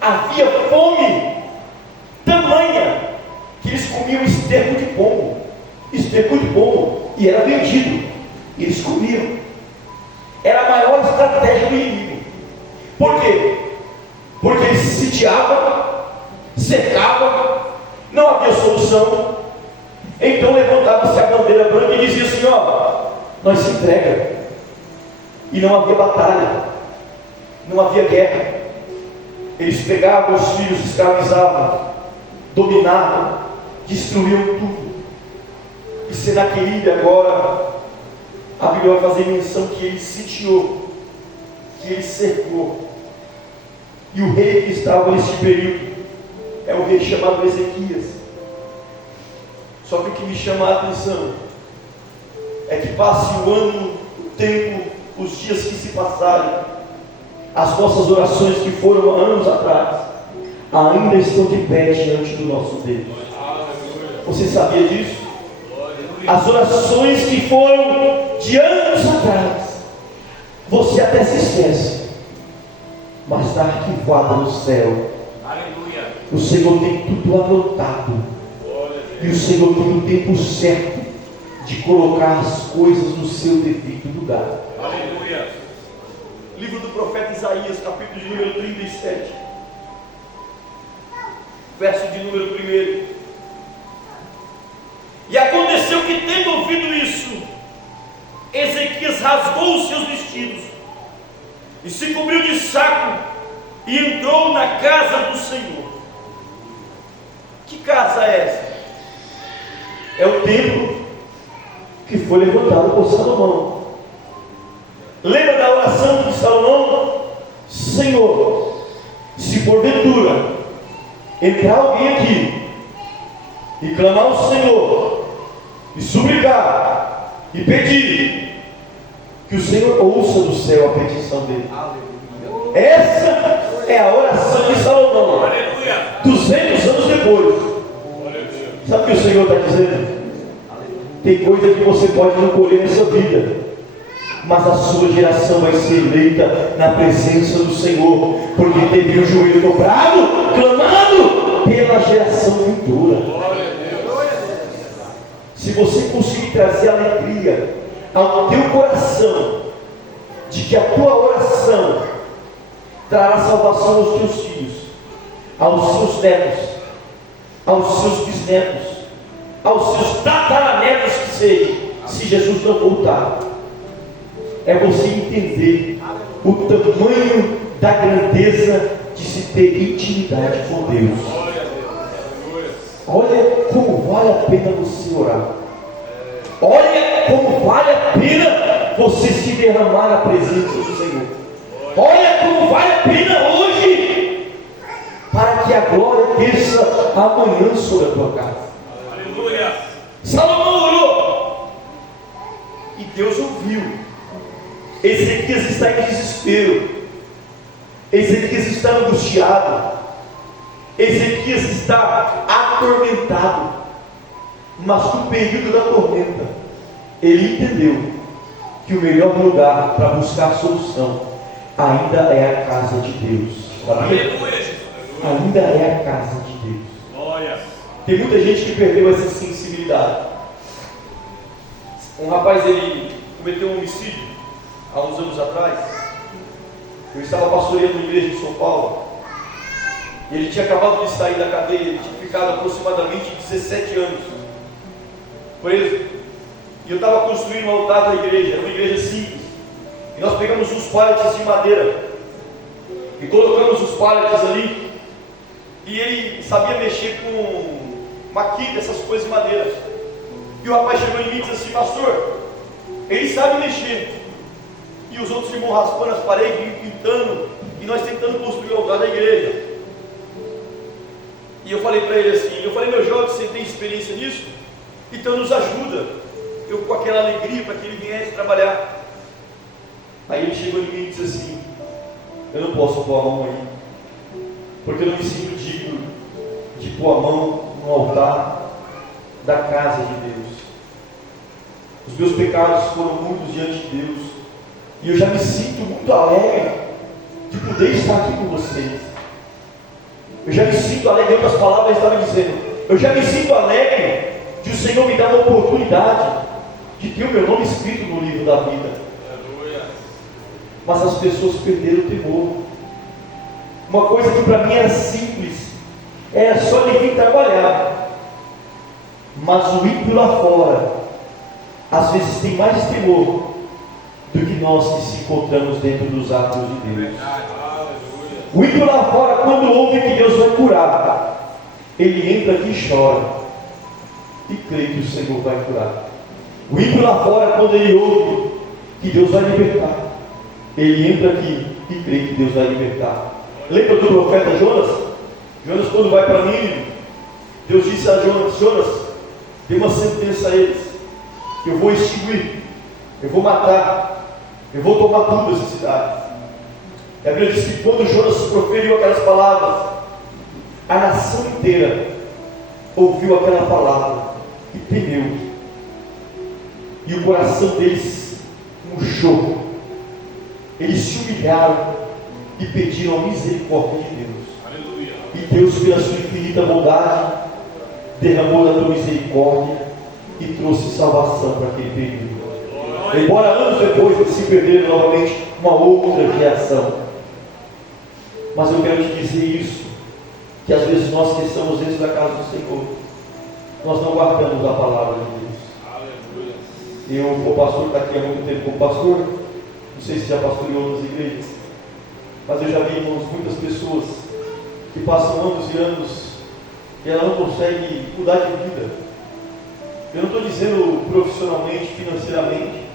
havia fome tamanha que eles comiam esterco de pombo. Esterco de pombo. E era vendido. E eles comiam. Era a maior estratégia do inimigo. Por quê? Porque ele se sitiava, cercava, não havia solução. Então levantava-se a bandeira branca e dizia assim: ó, nós se entrega. E não havia batalha, não havia guerra. Eles pegavam os filhos, escravizavam, dominavam, destruíam tudo. E Senaqueribe agora, a Bíblia vai fazer menção que ele sitiou, que ele cercou. E o rei que estava nesse período é o rei chamado Ezequias. Só que o que me chama a atenção é que passe o ano, o tempo, os dias que se passarem, as nossas orações que foram há anos atrás ainda estão de pé diante do nosso Deus. Você sabia disso? As orações que foram de anos atrás, você até se esquece, mas está arquivado no céu. O Senhor tem tudo anotado, e o Senhor tem o tempo certo de colocar as coisas no seu devido lugar. Aleluia. Livro do profeta Isaías, capítulo de número 37, verso de número 1. E aconteceu que, tendo ouvido isso, Ezequias rasgou os seus vestidos e se cobriu de saco e entrou na casa do Senhor. Que casa é essa? É o templo que foi levantado por Salomão. Lembra da oração de Salomão? Senhor, se porventura entrar alguém aqui e clamar ao Senhor, e suplicar, e pedir, que o Senhor ouça do céu a petição dele. Essa é a oração de Salomão. 200 anos depois. Sabe o que o Senhor está dizendo? Tem coisa que você pode não colher nessa vida, mas a sua geração vai ser eleita na presença do Senhor, porque teve o joelho dobrado, clamando pela geração vindoura. Se você conseguir trazer alegria ao teu coração, de que a tua oração trará salvação aos teus filhos, aos seus netos, aos seus bisnetos, aos seus tataranetos que sejam, se Jesus não voltar, é você entender o tamanho da grandeza de se ter intimidade com Deus. Olha como vale a pena você orar. Olha como vale a pena você se derramar na presença do Senhor. Olha como vale a pena hoje, para que a glória desça amanhã sobre a tua casa. Aleluia. Salomão orou e Deus ouviu. Ezequias está em desespero. Ezequias está angustiado. Ezequias está atormentado. Mas no período da tormenta, ele entendeu que o melhor lugar para buscar solução ainda é a casa de Deus. Sabia? Ainda é a casa de Deus. Glória. Tem muita gente que perdeu essa sensibilidade. Um rapaz, ele cometeu um homicídio há uns anos atrás. Eu estava pastoreando uma igreja em São Paulo, e ele tinha acabado de sair da cadeia. Ele tinha ficado aproximadamente 17 anos preso, e eu estava construindo um altar da igreja. Era uma igreja simples, e nós pegamos uns pallets de madeira e colocamos os pallets ali, e ele sabia mexer com maquita, essas coisas de madeira. E o rapaz chegou em mim e disse assim: pastor, ele sabe mexer. E os outros irmãos raspando as paredes, pintando, e nós tentando construir o altar da igreja. E eu falei para ele assim, meu jovem, você tem experiência nisso? Então nos ajuda. Eu com aquela alegria para que ele viesse trabalhar. Aí ele chegou em mim e disse assim: eu não posso pôr a mão aí, porque eu não me sinto digno de pôr a mão no altar da casa de Deus. Os meus pecados foram muitos diante de Deus, e eu já me sinto muito alegre de poder estar aqui com vocês. Eu já me sinto alegre, em outras palavras, estava dizendo, eu já me sinto alegre de o Senhor me dar uma oportunidade de ter o meu nome escrito no livro da vida. Mas as pessoas perderam o temor. Uma coisa que para mim era simples, era só ele vir trabalhar. Mas o ímpio lá fora, às vezes tem mais temor do que nós que se encontramos dentro dos atos de Deus. O ímpio lá fora, quando ouve que Deus vai curar, ele entra aqui e chora e crê que o Senhor vai curar. O ímpio lá fora, quando ele ouve que Deus vai libertar, ele entra aqui e crê que Deus vai libertar. Lembra do profeta Jonas? Jonas, quando vai para Nínive, Deus disse a Jonas: Jonas, dê uma sentença a eles, que eu vou extinguir, eu vou matar, eu vou tomar tudo essa cidade. E a Bíblia diz que quando Jonas proferiu aquelas palavras, a nação inteira ouviu aquela palavra e temeu, e o coração deles murchou. Eles se humilharam e pediram a misericórdia de Deus. Aleluia. E Deus, pela sua infinita bondade, derramou da tua misericórdia e trouxe salvação para aquele período. Embora anos depois eles se perderam novamente uma outra criação. Mas eu quero te dizer isso, que às vezes nós que estamos dentro da casa do Senhor, nós não guardamos a palavra de Deus. Aleluia. O pastor está aqui há muito tempo como pastor, não sei se já pastoreou outras igrejas, mas eu já vi, irmãos, muitas pessoas que passam anos e anos e ela não consegue mudar de vida. Eu não estou dizendo profissionalmente, financeiramente,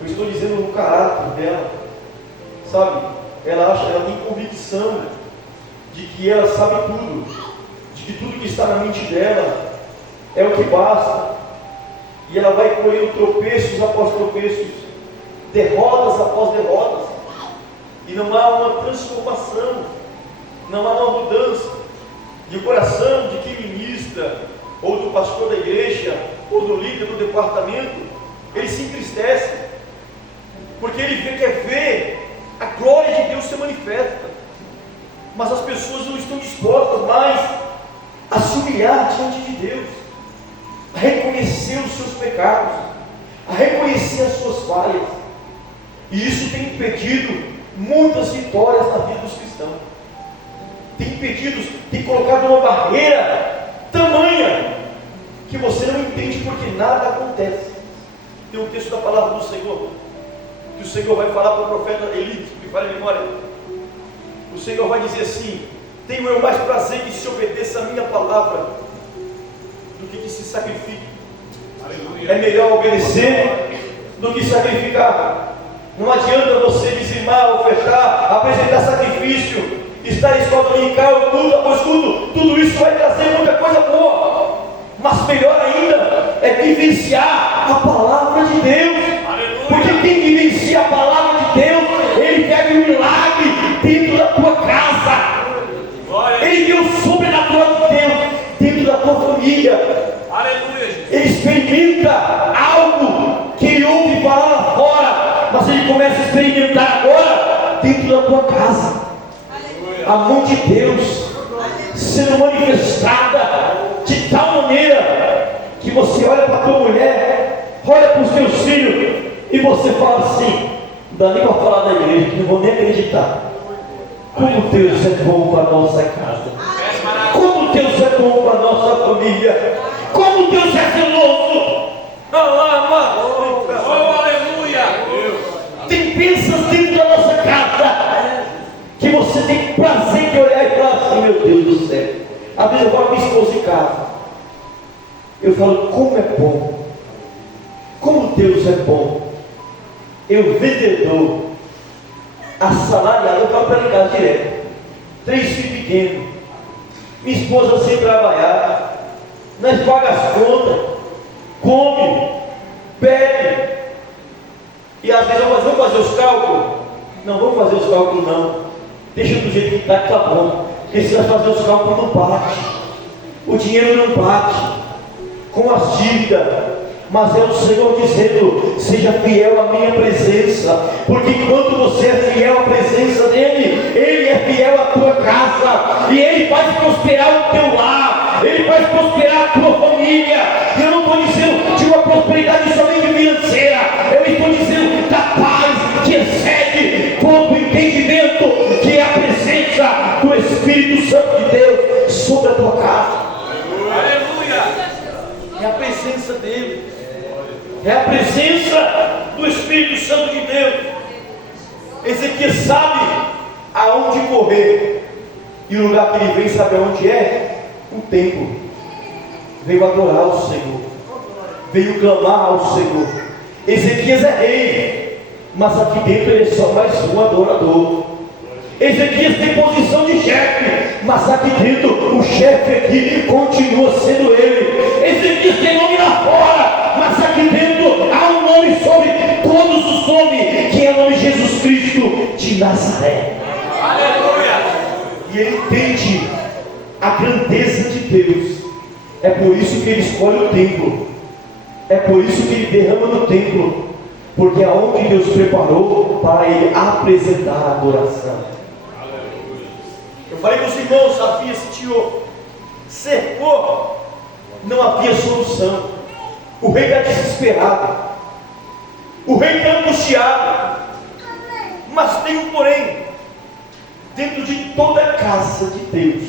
eu estou dizendo no caráter dela, sabe? Ela tem convicção de que ela sabe tudo, de que tudo que está na mente dela é o que basta, e ela vai colhendo tropeços após tropeços, derrotas após derrotas, e não há uma transformação, não há uma mudança, e o coração de quem ministra, ou do pastor da igreja, ou do líder do departamento, ele se entristece, porque ele quer ver a glória de Deus se manifesta, mas as pessoas não estão dispostas mais a se humilhar diante de Deus, a reconhecer os seus pecados, a reconhecer as suas falhas, e isso tem impedido muitas vitórias na vida dos cristãos, tem colocado uma barreira tamanha, que você não entende porque nada acontece. Tem um texto da palavra do Senhor, que o Senhor vai falar para o profeta Elias, que me fala a memória. O Senhor vai dizer assim: tenho eu mais prazer que se obedeça a minha palavra do que se sacrifique. Aleluia. É melhor obedecer do que sacrificar. Não adianta você dizimar, ofertar, apresentar sacrifício, estar em escola dominical, tudo após tudo isso vai trazer muita coisa boa, mas melhor ainda é vivenciar a palavra de Deus. Aleluia. Porque quem vivencia a palavra de Deus, ele quer um milagre dentro da tua casa, ele vê o sobrenatural de Deus dentro da tua família. Aleluia. Ele experimenta algo que ele ouve falar lá fora, mas ele começa a experimentar agora dentro da tua casa. A mão de Deus sendo manifestada de tal maneira que você olha para a tua mulher, olha para os teus filhos e você fala assim: não dá nem para falar da igreja, que não vou nem acreditar. Como Deus é bom para a nossa casa, como Deus é bom para a nossa família, como Deus é zeloso. Aleluia. Tem bênçãos dentro da nossa casa que você tem prazer de olhar e falar assim: meu Deus do céu. Às vezes eu falo com minha esposa em casa, eu falo: como é bom, como Deus é bom. Eu, vendedor, assalariado, eu falo para ligar direto, 3 filhos pequenos, minha esposa sem trabalhar, nós pagamos as contas, come, bebe, e às vezes vamos fazer os cálculos. Não vamos fazer os cálculos não, deixa do jeito que está bom, porque se nós fazer os cálculos não bate. o dinheiro não bate com as dívidas, mas é o Senhor dizendo: seja fiel à minha presença, porque enquanto você é fiel à presença dele, ele é fiel à tua casa, e ele faz prosperar o teu lar, ele faz prosperar a tua família. E eu não estou dizendo de uma prosperidade somente financeira, eu estou dizendo da paz que excede todo entendimento, que é a presença do Espírito Santo de Deus sobre a tua casa. É a presença dele, é a presença do Espírito Santo de Deus. Ezequias sabe aonde correr, e o lugar que ele vem, sabe aonde é? O templo. Veio adorar o Senhor, veio clamar ao Senhor. Ezequias é rei, mas aqui dentro ele é só mais um adorador. Ezequias tem posição de chefe, mas aqui dentro o chefe aqui continua sendo ele. Ezequias tem nome lá fora, mas aqui dentro há um nome sobre todos os nomes, que é o nome de Jesus Cristo de Nazaré. Aleluia! E ele entende a grandeza de Deus. É por isso que ele escolhe o templo, é por isso que ele derrama no templo, porque é onde Deus preparou para ele apresentar a adoração. Eu falei com os irmãos, havia esse tio cercou, não havia solução. O rei está desesperado, o rei está angustiado, mas tem um porém. Dentro de toda a casa de Deus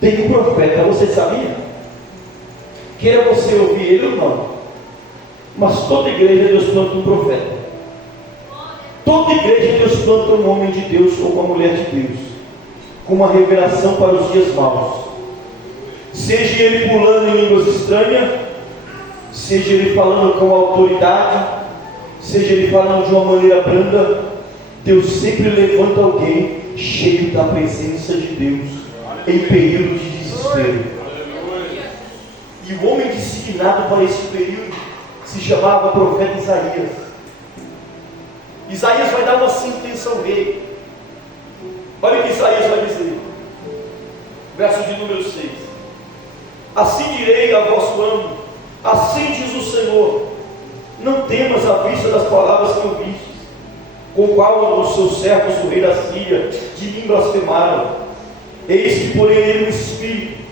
tem um profeta. Você sabia? Queira você ouvir ele ou não, mas toda igreja Deus planta um profeta. Toda igreja Deus planta um homem de Deus ou uma mulher de Deus, com uma revelação para os dias maus. Seja ele pulando em línguas estranhas, seja ele falando com autoridade, seja ele falando de uma maneira branda, Deus sempre levanta alguém cheio da presença de Deus, em período de desespero. E o homem designado para esse período se chamava profeta Isaías. Isaías vai dar uma sentença ao rei. Olha o que Isaías vai dizer, verso de número 6: assim direi a vosso amo, assim diz o Senhor, não temas a vista das palavras que ouvistes, com qual os seus servos, o rei da Síria, de mim blasfemaram. Eis que porém nele um espírito,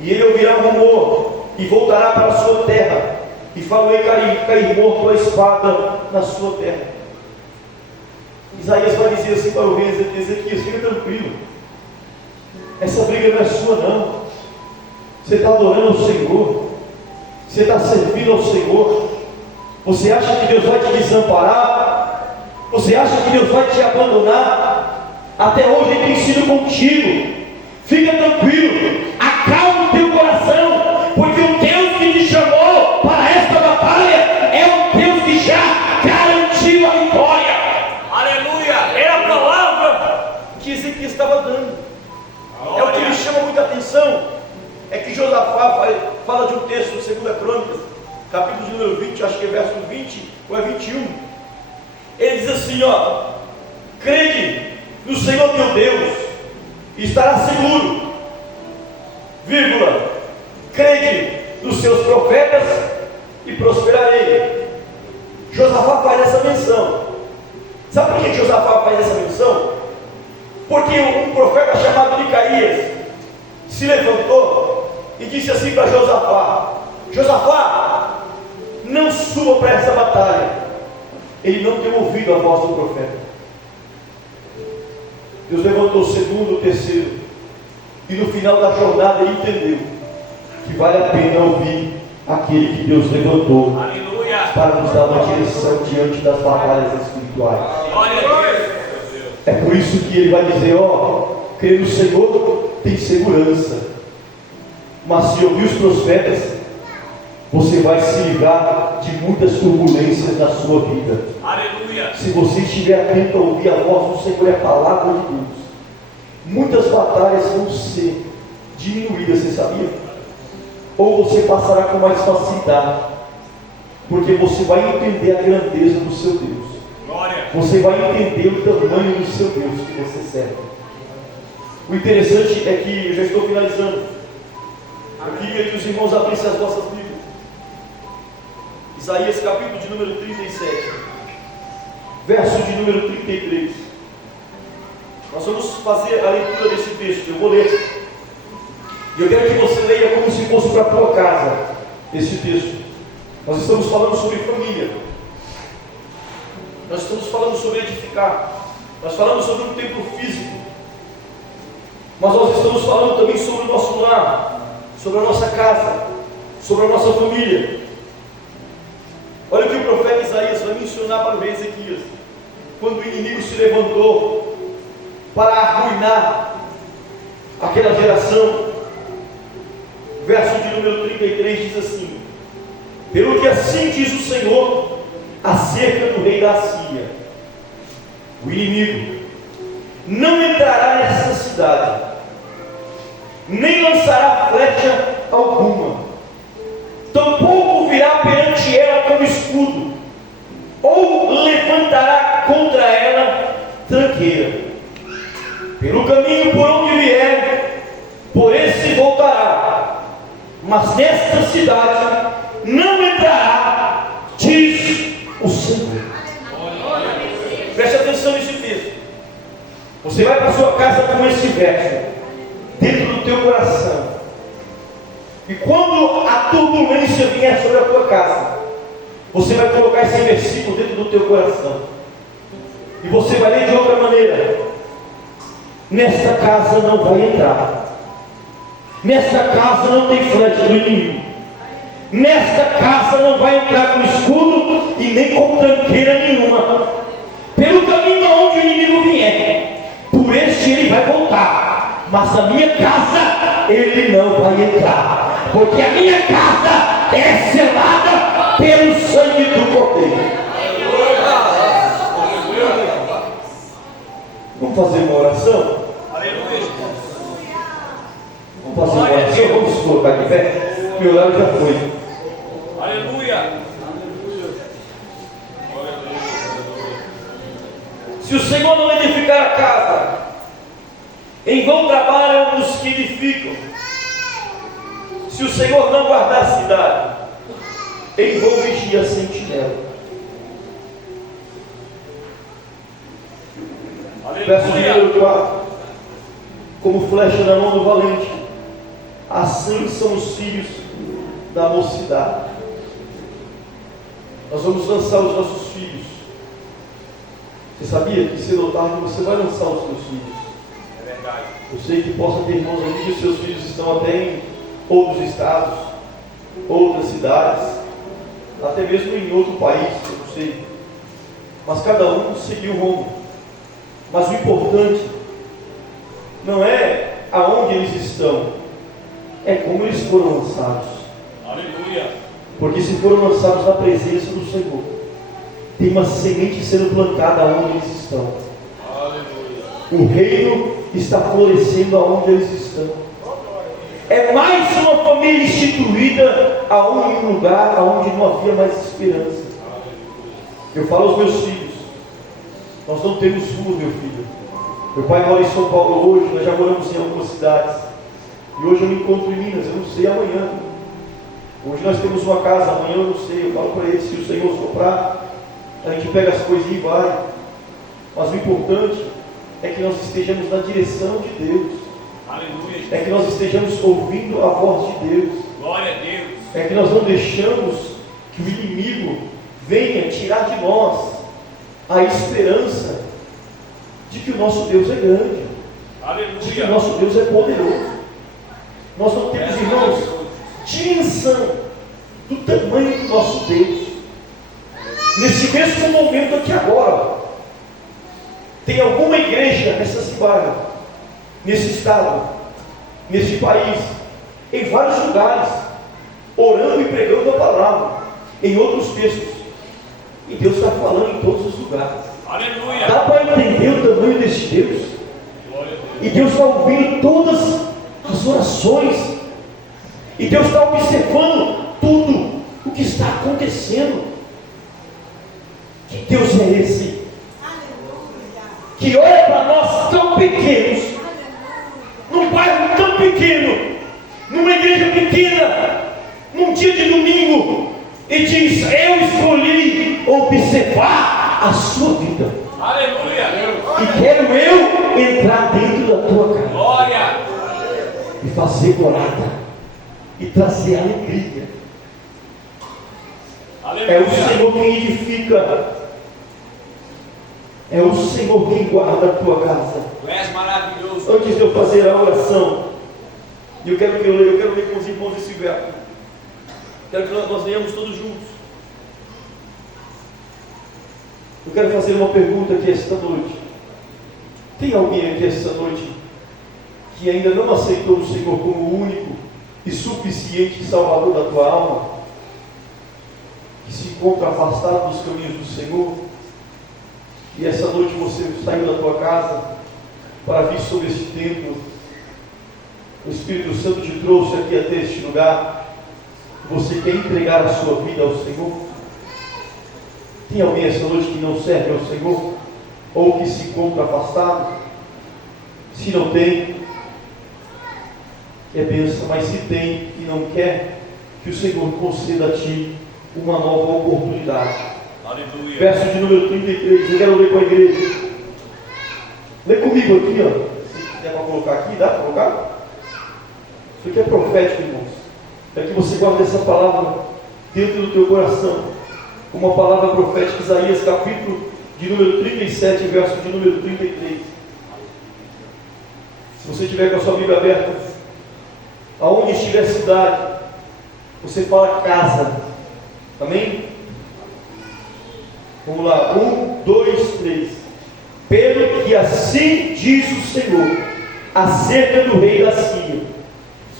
e ele ouvirá um rumor, e voltará para a sua terra, e farei cair morto a espada na sua terra. Isaías vai dizer assim para o rei Ezequias: fica tranquilo, essa briga não é sua não, você está adorando ao Senhor, você está servindo ao Senhor. Você acha que Deus vai te desamparar? Você acha que Deus vai te abandonar? Até hoje Ele tem sido contigo. Fica tranquilo, acalma o teu coração, porque o Deus que te chamou para esta batalha é um Deus que já garantiu a vitória. Aleluia! É a palavra que Ezequias estava dando. É o que me chama muita atenção, é que Josafá fala de um texto de 2 Crônicas, capítulo de número 20, acho que é verso 20 ou é 21. Ele diz assim, crede no Senhor teu Deus e estará seguro, vírgula, crede nos seus profetas e prosperarei. Josafá faz essa menção. Sabe por que Josafá faz essa menção? Porque um profeta chamado Micaías se levantou e disse assim para Josafá: Josafá, não suba para essa batalha. Ele não tem ouvido a voz do profeta. Deus levantou o segundo, o terceiro, e no final da jornada ele entendeu que vale a pena ouvir aquele que Deus levantou. Aleluia, para nos dar uma direção diante das batalhas espirituais. É por isso que ele vai dizer: crer no Senhor tem segurança, mas se ouvir os profetas, você vai se livrar de muitas turbulências na sua vida. Aleluia. Se você estiver atento a ouvir a voz do Senhor e a palavra de Deus, muitas batalhas vão ser diminuídas, você sabia? Ou você passará com mais facilidade, porque você vai entender a grandeza do seu Deus. Glória. Você vai entender o tamanho do seu Deus que você serve. O interessante é que, eu já estou finalizando, Eu queria que os irmãos abrissem as vossas Bíblias. Isaías capítulo de número 37, verso de número 33. Nós vamos fazer a leitura desse texto. Eu vou ler. E eu quero que você leia como se fosse para a tua casa esse texto. Nós estamos falando sobre família. Nós estamos falando sobre edificar. Nós falamos sobre um templo físico. Mas nós estamos falando também sobre o nosso lar, sobre a nossa casa, sobre a nossa família. Olha o que o profeta Isaías vai mencionar para o rei Ezequias. Quando o inimigo se levantou para arruinar aquela geração. Verso de número 33 diz assim: pelo que assim diz o Senhor acerca do rei da Assíria: o inimigo não entrará nessa cidade, nem lançará flecha alguma, tampouco virá perante ela como escudo, ou levantará contra ela tranqueira. Pelo caminho por onde vier, por esse voltará, mas nesta cidade não entrará, diz o Senhor. Preste atenção nesse texto. Você vai para a sua casa com esse verso dentro do teu coração. E quando a turbulência vier sobre a tua casa, você vai colocar esse versículo dentro do teu coração. E você vai ler de outra maneira: nesta casa não vai entrar. Nesta casa não tem flecha do inimigo. Nesta casa não vai entrar com escudo e nem com tranqueira nenhuma. Pelo caminho aonde o inimigo vier, por este ele vai voltar. Mas a minha casa ele não vai entrar, porque a minha casa é selada pelo sangue do Cordeiro. Vamos fazer uma oração? Vamos fazer uma oração? Vamos se colocar de pé. O horário já foi. Aleluia! Se o Senhor não edificar a casa, em vão trabalham os que edificam. Se o Senhor não guardar a cidade, em vão vigia a sentinela. Verso número 4: como flecha na mão do valente, assim são os filhos da mocidade. Nós vamos lançar os nossos filhos. Você sabia que cedo ou tarde você vai lançar os seus filhos? É verdade. Eu sei que possa ter irmãos aqui que os seus filhos estão até em outros estados, outras cidades, até mesmo em outro país, eu não sei. Mas cada um seguiu o rumo. Mas o importante não é aonde eles estão, é como eles foram lançados. Aleluia! Porque se foram lançados na presença do Senhor, tem uma semente sendo plantada onde eles estão. Aleluia! O reino está florescendo aonde eles estão. É mais uma família instituída a um lugar aonde não havia mais esperança. Eu falo aos meus filhos: nós não temos rua, meu filho. Meu pai mora em São Paulo hoje, nós já moramos em algumas cidades. E hoje eu me encontro em Minas, eu não sei amanhã. Hoje nós temos uma casa, amanhã eu não sei. Eu falo para eles: se o Senhor soprar, a gente pega as coisas e vai. Mas o importante é que nós estejamos na direção de Deus. Aleluia! É que nós estejamos ouvindo a voz de Deus. Glória a Deus! É que nós não deixamos que o inimigo venha tirar de nós a esperança de que o nosso Deus é grande, de que o Aleluia! nosso Deus é poderoso. Nós não temos, irmãos, dimensão do tamanho do nosso Deus. Nesse mesmo momento aqui agora, tem alguma igreja nessa cidade, nesse estado, nesse país, em vários lugares, orando e pregando a palavra, em outros textos, e Deus está falando em todos os lugares. Aleluia! Dá para entender o tamanho desse Deus? Glória a Deus! E Deus está ouvindo todas as orações, e Deus está observando tudo o que está acontecendo. Que Deus é esse? Que olha para nós tão pequenos, num bairro tão pequeno, numa igreja pequena, num dia de domingo, e diz: eu escolhi observar a sua vida, Aleluia. e quero eu entrar dentro da tua casa Glória. e fazer morada e trazer alegria. É o Aleluia. Senhor quem edifica, é o Senhor quem guarda a tua casa. Tu és maravilhoso. Antes de eu fazer a oração, eu quero ler com os irmãos esse verso. Quero que nós leiamos todos juntos. Eu quero fazer uma pergunta aqui esta noite. Tem alguém aqui esta noite que ainda não aceitou o Senhor como o único e suficiente Salvador da tua alma? Que se encontra afastado dos caminhos do Senhor? E essa noite você saiu da tua casa para vir sobre este templo. O Espírito Santo te trouxe aqui até este lugar. Você quer entregar a sua vida ao Senhor? Tem alguém essa noite que não serve ao Senhor? Ou que se encontra afastado? Se não tem, é bênção. Mas se tem e não quer, que o Senhor conceda a ti uma nova oportunidade. Aleluia. Verso de número 33, eu quero ler com a igreja. Lê comigo aqui, ó. Se quiser para colocar aqui, dá para colocar? Isso aqui é profético, irmãos. É que você guarda essa palavra dentro do teu coração. Uma palavra profética, Isaías capítulo de número 37, verso de número 33. Se você tiver com a sua Bíblia aberta, aonde estiver cidade, você fala casa. Amém? Vamos lá, 1, 2, 3. Pelo que assim diz o Senhor acerca do rei da Síria: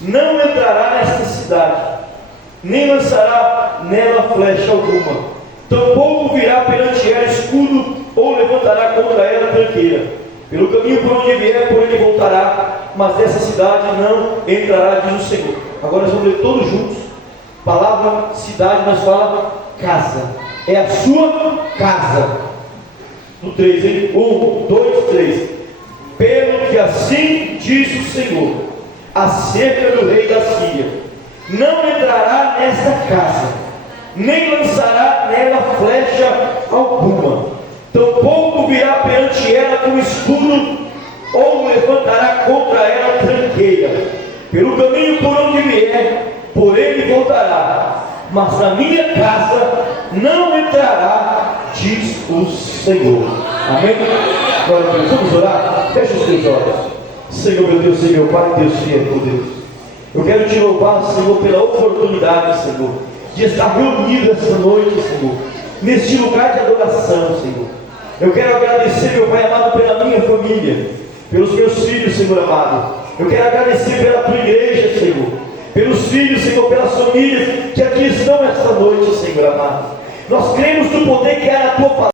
não entrará nesta cidade, nem lançará nela flecha alguma, tampouco virá perante ela escudo, ou levantará contra ela tranqueira. Pelo caminho por onde vier, por ele voltará, mas dessa cidade não entrará, diz o Senhor. Agora nós vamos ler todos juntos. Palavra cidade, mas fala casa. É a sua casa. No 3, hein? 1, 2, 3. Pelo que assim diz o Senhor acerca do rei da Síria: não entrará nesta casa, nem lançará nela flecha alguma, tampouco virá perante ela com escudo, ou levantará contra ela tranqueira. Pelo caminho por onde vier, por ele voltará, mas na minha casa não entrará, diz o Senhor. Amém? Glória a Deus. Vamos orar? Feche os teus olhos. Senhor, meu Deus e meu Pai, Deus que é por Deus, eu quero te louvar, Senhor, pela oportunidade, Senhor, de estar reunido esta noite, Senhor, neste lugar de adoração, Senhor. Eu quero agradecer, meu Pai amado, pela minha família, pelos meus filhos, Senhor amado. Eu quero agradecer pela tua igreja, Senhor, pelos filhos, Senhor, pelas famílias que aqui estão esta noite, Senhor amado. Nós cremos no poder que há na tua palavra.